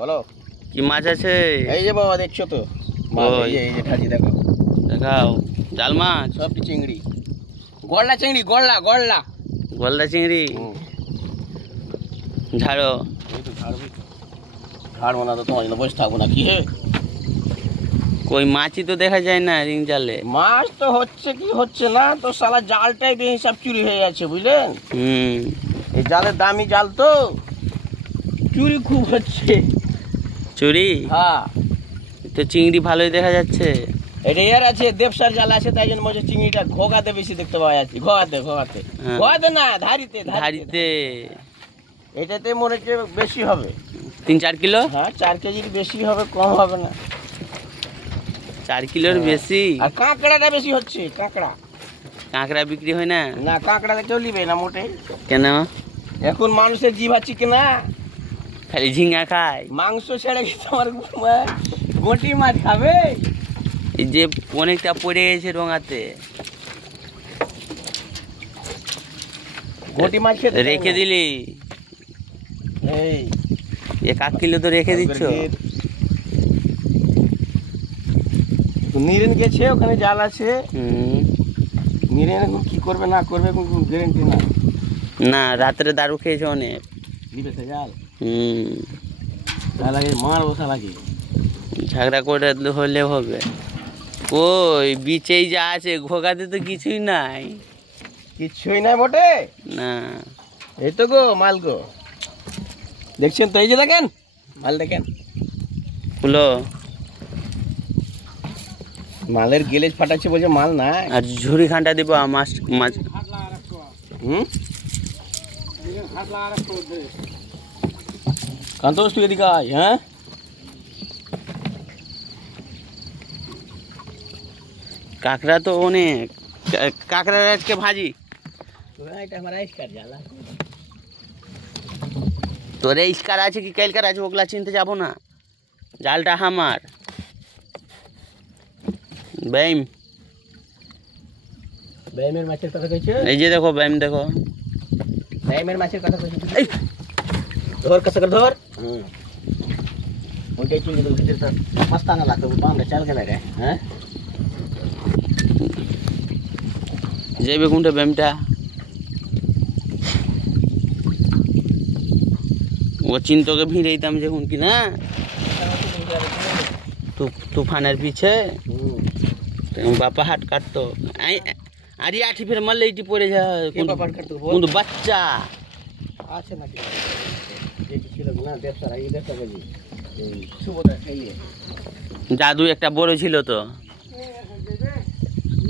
বলো কি মাছ আছে? এই যে বাবা দেখছো তো মাছ, এই যে ঠাজি দেখো, দেখাও। জাল মাছ? সবটি চিংড়ি, গলদা চিংড়ি, গলদা গলদা গলদা চিংড়ি। ঝাড়ো। এই তো ঝাড়বি, ঝাড়বো না তো তোমার জন্য বসে থাকবো না কি হে? কই মাছই তো দেখা যায় না রিং জালে। মাছ তো হচ্ছে কি হচ্ছে না, তো সালা জালটাই দিয়ে হিসাব চুরি হয়ে যাচ্ছে বুঝলেন। এই জালের দামি জাল তো, চুরি খুব হচ্ছে। চুরি? হ্যাঁ, তো চিংড়ি ভালোই দেখা যাচ্ছে। এটা এর আছে দেবসার জাল আছে, তাই জন্য মনে চিংড়িটা ঘোগাতে বেশি দেখতে পাওয়া যাচ্ছে। ঘোগাতে ঘোগাতে ঘোগাতে না, ধারিতে ধারিতে। এটাতে মনে হচ্ছে বেশি হবে, 3-4 কিলো। হ্যাঁ 4 কেজির বেশি হবে, কম হবে না। 4 কিলোর বেশি। আর কাঁকড়াটা বেশি হচ্ছে, কাঁকড়া। কাঁকড়া বিক্রি হয় না? না, কাঁকড়াতে কেউ নিবে না মোটে। কেন? এখন মানুষের জিভ আছে কিনা, খালি ঝিঙ্গা খায়। মাংস ছেড়ে কি তোমার গোটি মাছ খাবে? এই যে অনেকটা পড়ে গেছে রঙাতে, গোটি মাছ খেতে রেখে দিলি। এই 1 কিলো তো রেখে দিচ্ছ। নিরেন গেছে, ওখানে জাল আছে। নিরেন এখন কি করবে না করবে কোনো গ্যারেন্টি না। না, রাত্রে দারু খেয়েছে অনেক। দিবে জাল, লাগে মার বসা লাগে, ঝগড়া করে হলে হবে। ওই বিচেই যা আছে, ঘোগাতে তো কিছুই নাই। কিছুই নাই মোটে না। এই তো গো মাল গো, দেখছেন তো, এই যে দেখেন মাল, দেখেন হলো মালের গেলেজ ফাটাচ্ছে বলছে মাল নাই। আর ঝুড়ি খান্ডা দিব মাছ মাছ। কান্তোষ তুই এদিকে আয়। হ্যাঁ, কাঁকড়া তো অনেক। কাঁকড়ার আজকে ভাজি। তোর ইস্কার আছে কি কালকার আছে, ওগুলা চিনতে যাবো না। জালটা আমার। ব্যাইম, ব্যায়ামের মাছের কথা কইছো? এই যে দেখো ব্যাইম, দেখো ব্যায়ামের মাছের কথা কইছো। এই ধর কসে করে ধর। ওইটাই চুরি তো ভিতরে তো মস্তানা লাগতো, বাঁধে চাল গেলে রে। হ্যাঁ, যাইবে কোনটা ব্যাইমটা? ও চিন্তকে ভিড়াইতাম যখন কি না তুফানের পিছে বাপা হাট কাটতো। আরে আঠি ফের মারলে এটি পড়ে যায়। কিন্তু বাচ্চা আছে নাকি ছিল না, ব্যবসা এই ব্যবসা করি, এই সুবোধা খেয়ে জাদু একটা বড় ছিল তো।